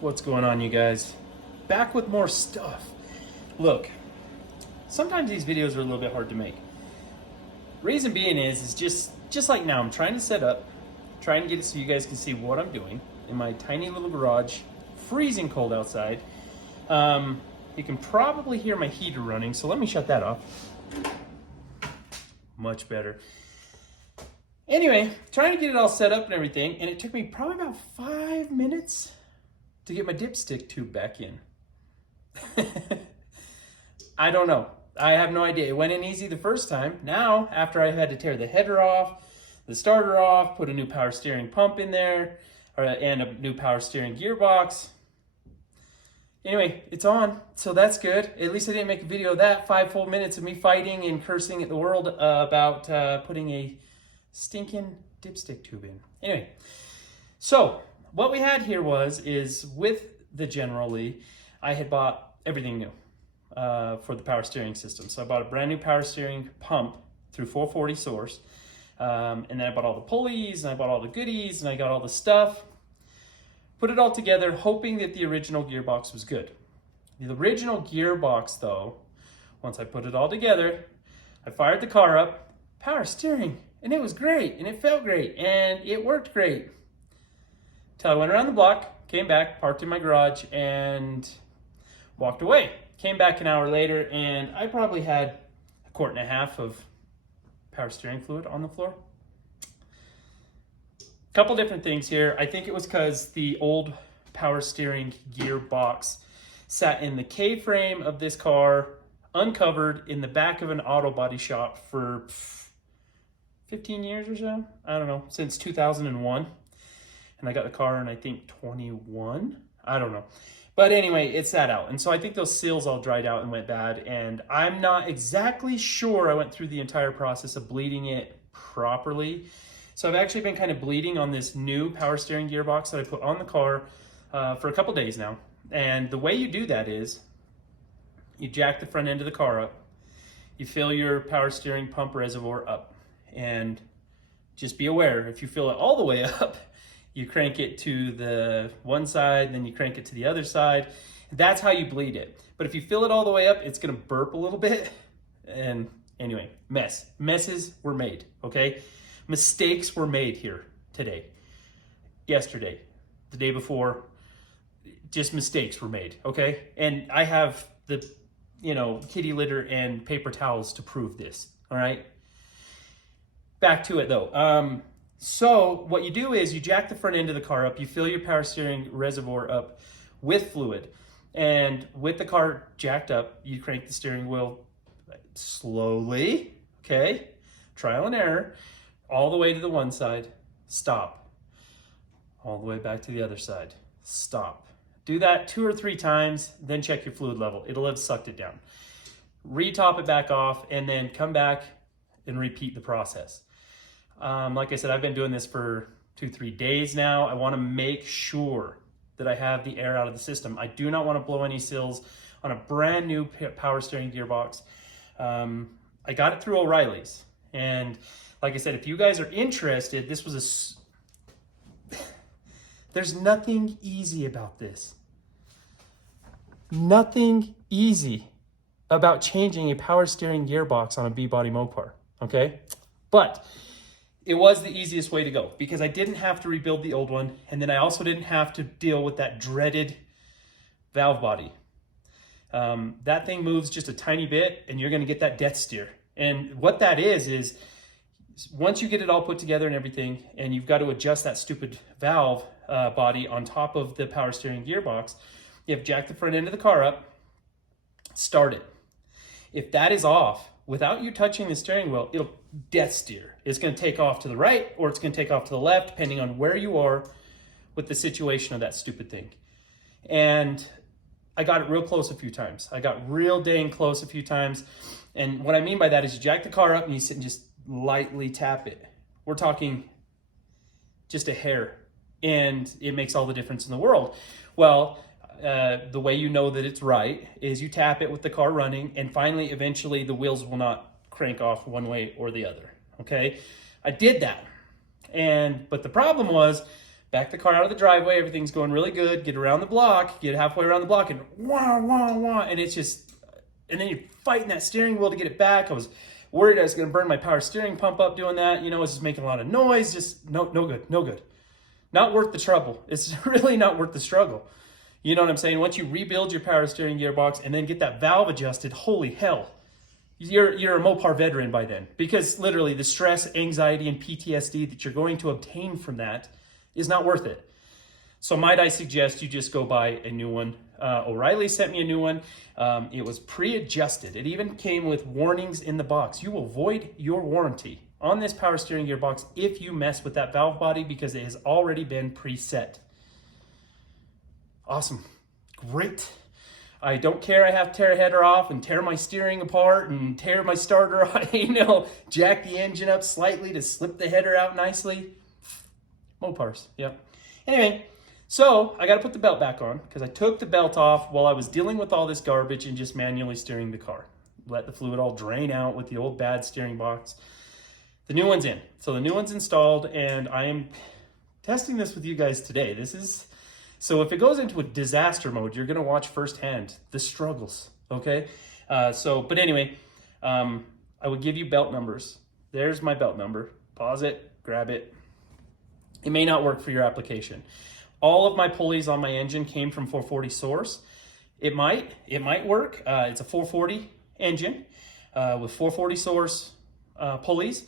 What's going on, you guys? Back with more stuff. Look, sometimes these videos are a little bit hard to make. Reason being is just like now, I'm trying to set up, trying to get it so you guys can see what I'm doing in my tiny little garage. Freezing cold outside. You can probably hear my heater running, so let me shut that off. Much better. Anyway, trying to get it all set up and everything, and it took me probably about 5 minutes to get my dipstick tube back in. I don't know. I have no idea. It went in easy the first time. Now, after I had to tear the header off, the starter off, put a new power steering pump in there, and a new power steering gearbox. Anyway, it's on, so that's good. At least I didn't make a video of that. 5 full minutes of me fighting and cursing at the world about putting a stinking dipstick tube in. Anyway, so what we had here is with the Generally, I had bought everything new for the power steering system. So I bought a brand new power steering pump through 440 Source, and then I bought all the pulleys, and I bought all the goodies, and I got all the stuff. Put it all together, hoping that the original gearbox was good. The original gearbox, though, once I put it all together, I fired the car up, power steering, and it was great, and it felt great, and it worked great. Till I went around the block, came back, parked in my garage, and walked away. Came back an hour later, and I probably had 1.5 quarts of power steering fluid on the floor. Couple different things here. I think it was because the old power steering gearbox sat in the K-frame of this car, uncovered in the back of an auto body shop for 15 years or so. I don't know, since 2001. And I got the car in, I think, 21. I don't know. But anyway, it sat out. And so I think those seals all dried out and went bad. And I'm not exactly sure I went through the entire process of bleeding it properly. So I've actually been kind of bleeding on this new power steering gearbox that I put on the car for a couple days now. And the way you do that is you jack the front end of the car up, you fill your power steering pump reservoir up, and just be aware, if you fill it all the way up, you crank it to the one side, then you crank it to the other side. That's how you bleed it. But if you fill it all the way up, it's gonna burp a little bit. And anyway, messes were made, okay? Mistakes were made here today, yesterday, the day before. Just mistakes were made, okay? And I have the, kitty litter and paper towels to prove this, all right? Back to it though. So what you do is you jack the front end of the car up, you fill your power steering reservoir up with fluid, and with the car jacked up, you crank the steering wheel slowly, okay? Trial and error. All the way to the one side, stop. All the way back to the other side, stop. Do that 2 or 3 times, then check your fluid level. It'll have sucked it down. Retop it back off, and then come back and repeat the process. Like I said, I've been doing this for 2-3 days now. I wanna make sure that I have the air out of the system. I do not wanna blow any seals on a brand new power steering gearbox. I got it through O'Reilly's, and like I said, if you guys are interested, this was there's nothing easy about this. Nothing easy about changing a power steering gearbox on a B-body Mopar, okay? But it was the easiest way to go because I didn't have to rebuild the old one, and then I also didn't have to deal with that dreaded valve body. That thing moves just a tiny bit, and you're gonna get that death steer. And what that is once you get it all put together and everything, and you've got to adjust that stupid valve body on top of the power steering gearbox, you have jacked the front end of the car up, start it. If that is off, without you touching the steering wheel, it'll death steer. It's going to take off to the right, or it's going to take off to the left, depending on where you are with the situation of that stupid thing. And I got it real close a few times. I got real dang close a few times. And what I mean by that is you jack the car up and you sit and just lightly tap it. We're talking just a hair, and it makes all the difference in the world. Well, the way you know that it's right is you tap it with the car running, and finally, eventually, the wheels will not crank off one way or the other, okay? I did that, but the problem was Back the car out of the driveway, everything's going really good. Get around the block, get halfway around the block, and wah, wah, wah. And it's just, and then you're fighting that steering wheel to get it back. I was worried I was going to burn my power steering pump up doing that. You know, it's just making a lot of noise. Just no good, no good. Not worth the trouble. It's really not worth the struggle. You know what I'm saying? Once you rebuild your power steering gearbox and then get that valve adjusted, holy hell. You're a Mopar veteran by then, because literally the stress, anxiety, and PTSD that you're going to obtain from that is not worth it. So might I suggest you just go buy a new one. O'Reilly sent me a new one. It was pre-adjusted. It even came with warnings in the box. You will void your warranty on this power steering gearbox if you mess with that valve body, because it has already been preset. Awesome. Great. I don't care I have to tear a header off and tear my steering apart and tear my starter off, you know, jack the engine up slightly to slip the header out nicely. Mopars, yep. Anyway, so I got to put the belt back on because I took the belt off while I was dealing with all this garbage and just manually steering the car. Let the fluid all drain out with the old bad steering box. The new one's in. So the new one's installed, and I am testing this with you guys today. So if it goes into a disaster mode, you're going to watch firsthand the struggles, okay? But anyway, I would give you belt numbers. There's my belt number. Pause it, grab it. It may not work for your application. All of my pulleys on my engine came from 440 source. It might work. It's a 440 engine with 440 source pulleys.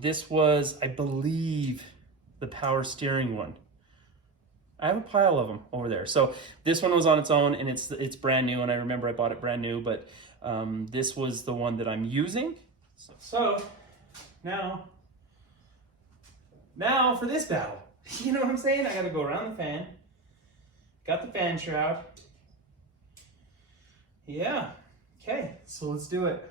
This was, I believe, the power steering one. I have a pile of them over there. So this one was on its own, and it's brand new, and I remember I bought it brand new, but this was the one that I'm using. So now for this battle. You know what I'm saying? I got to go around the fan. Got the fan shroud. Yeah. Okay, so let's do it.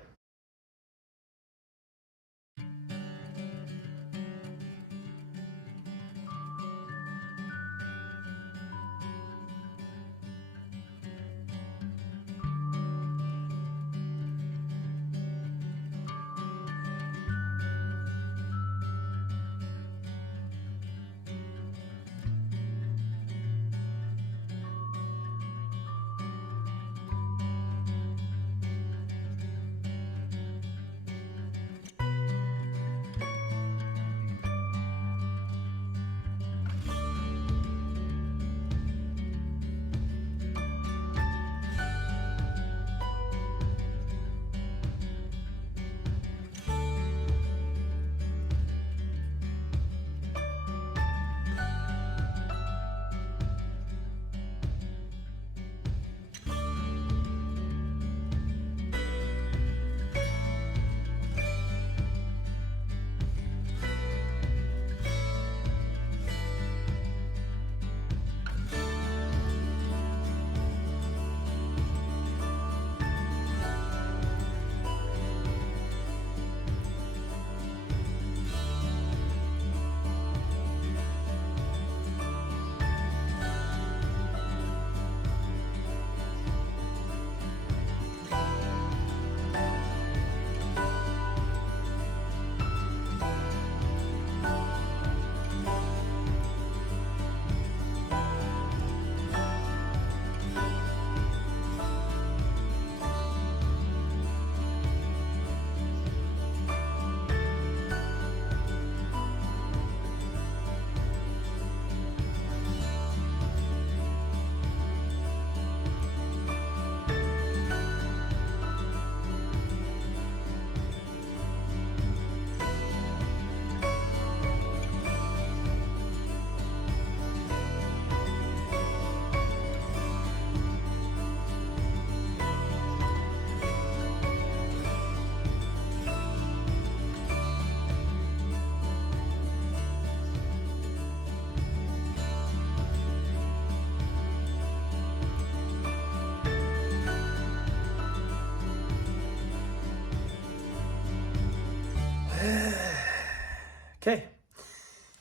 Okay,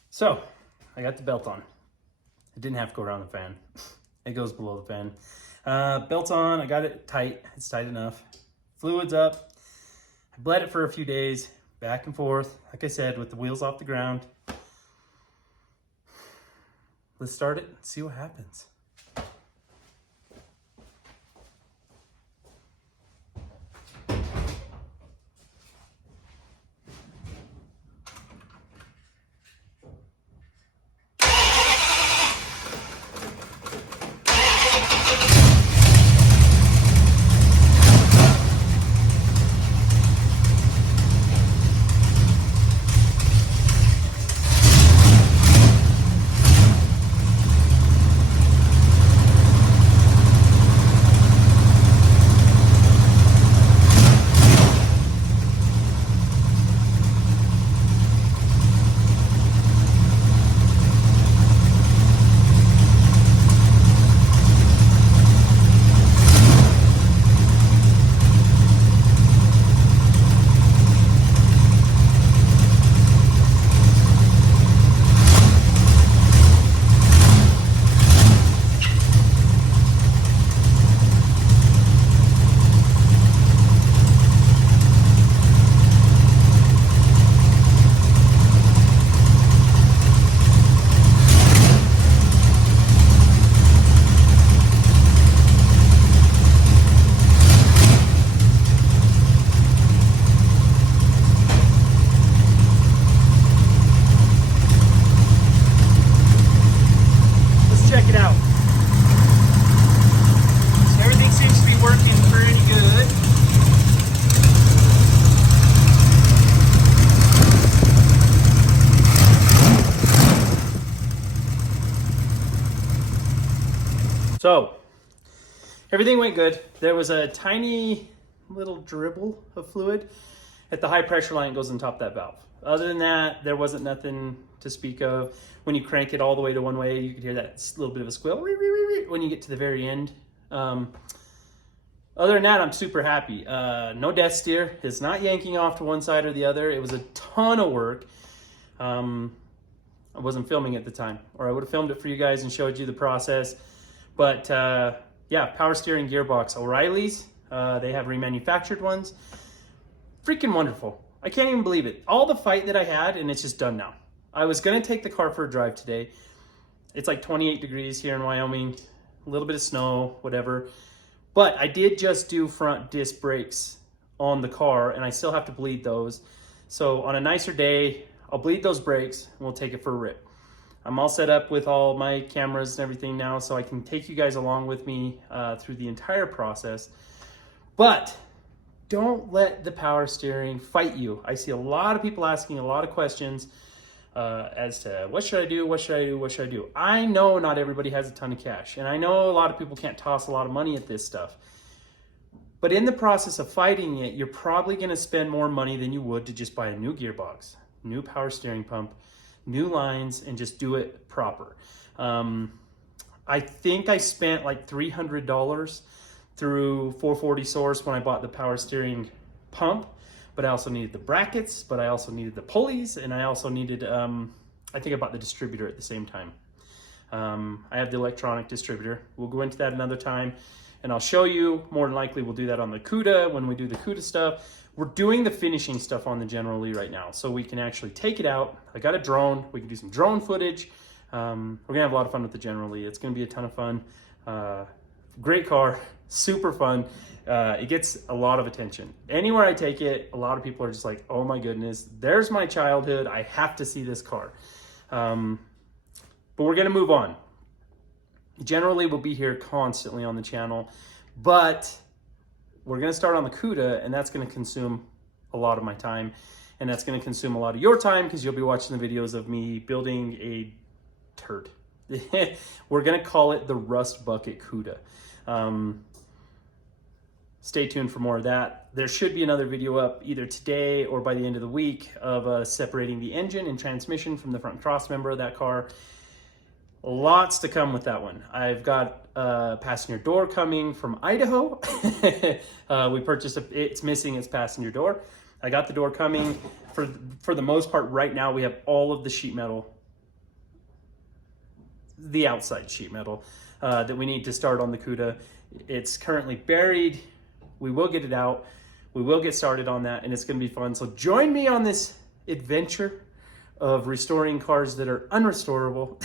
so I got the belt on. I didn't have to go around the fan. It goes below the fan. Belt's on, I got it tight. It's tight enough. Fluid's up. I bled it for a few days, back and forth, like I said, with the wheels off the ground. let's start it and see what happens. Check it out. Everything seems to be working pretty good. So, everything went good. There was a tiny little dribble of fluid at the high pressure line that goes on top of that valve. Other than that, there wasn't nothing to speak of. When you crank it all the way to one way, you could hear that little bit of a squeal when you get to the very end. Other than that, I'm super happy. No death steer. It's not yanking off to one side or the other. It was a ton of work. I wasn't filming at the time, or I would have filmed it for you guys and showed you the process. But yeah, power steering gearbox. O'Reilly's, they have remanufactured ones. Freaking wonderful. I can't even believe it. All the fight that I had, and it's just done now. I was gonna take the car for a drive today. It's like 28 degrees here in Wyoming, a little bit of snow, whatever. But I did just do front disc brakes on the car, and I still have to bleed those. So on a nicer day, I'll bleed those brakes and we'll take it for a rip. I'm all set up with all my cameras and everything now, so I can take you guys along with me through the entire process. But don't let the power steering fight you. I see a lot of people asking a lot of questions as to what should I do, what should I do, what should I do? I know not everybody has a ton of cash, and I know a lot of people can't toss a lot of money at this stuff. But in the process of fighting it, you're probably gonna spend more money than you would to just buy a new gearbox, new power steering pump, new lines, and just do it proper. I think I spent like $300 through 440 Source when I bought the power steering pump, but I also needed the brackets, but I also needed the pulleys, and I also needed, I think I bought the distributor at the same time. I have the electronic distributor. We'll go into that another time, and I'll show you. More than likely we'll do that on the CUDA when we do the CUDA stuff. We're doing the finishing stuff on the General Lee right now, so we can actually take it out. I got a drone. We can do some drone footage. We're gonna have a lot of fun with the General Lee. It's gonna be a ton of fun. Great car, super fun. It gets a lot of attention. Anywhere I take it, a lot of people are just like, oh my goodness, there's my childhood. I have to see this car. But we're gonna move on. General Lee will be here constantly on the channel, but we're gonna start on the CUDA, and that's gonna consume a lot of my time, and that's gonna consume a lot of your time because you'll be watching the videos of me building a turd. We're gonna call it the Rust Bucket CUDA. Stay tuned for more of that. There should be another video up either today or by the end of the week of separating the engine and transmission from the front cross member of that car. Lots to come with that one. I've got a passenger door coming from Idaho. We purchased it's missing its passenger door. I got the door coming. For the most part right now, we have all of the sheet metal, the outside sheet metal that we need to start on the CUDA. It's currently buried. We will get it out. We will get started on that, and it's going to be fun. So join me on this adventure of restoring cars that are unrestorable,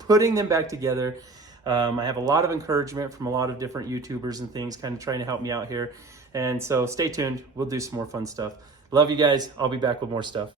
putting them back together. I have a lot of encouragement from a lot of different YouTubers and things kind of trying to help me out here. And so stay tuned. We'll do some more fun stuff. Love you guys. I'll be back with more stuff.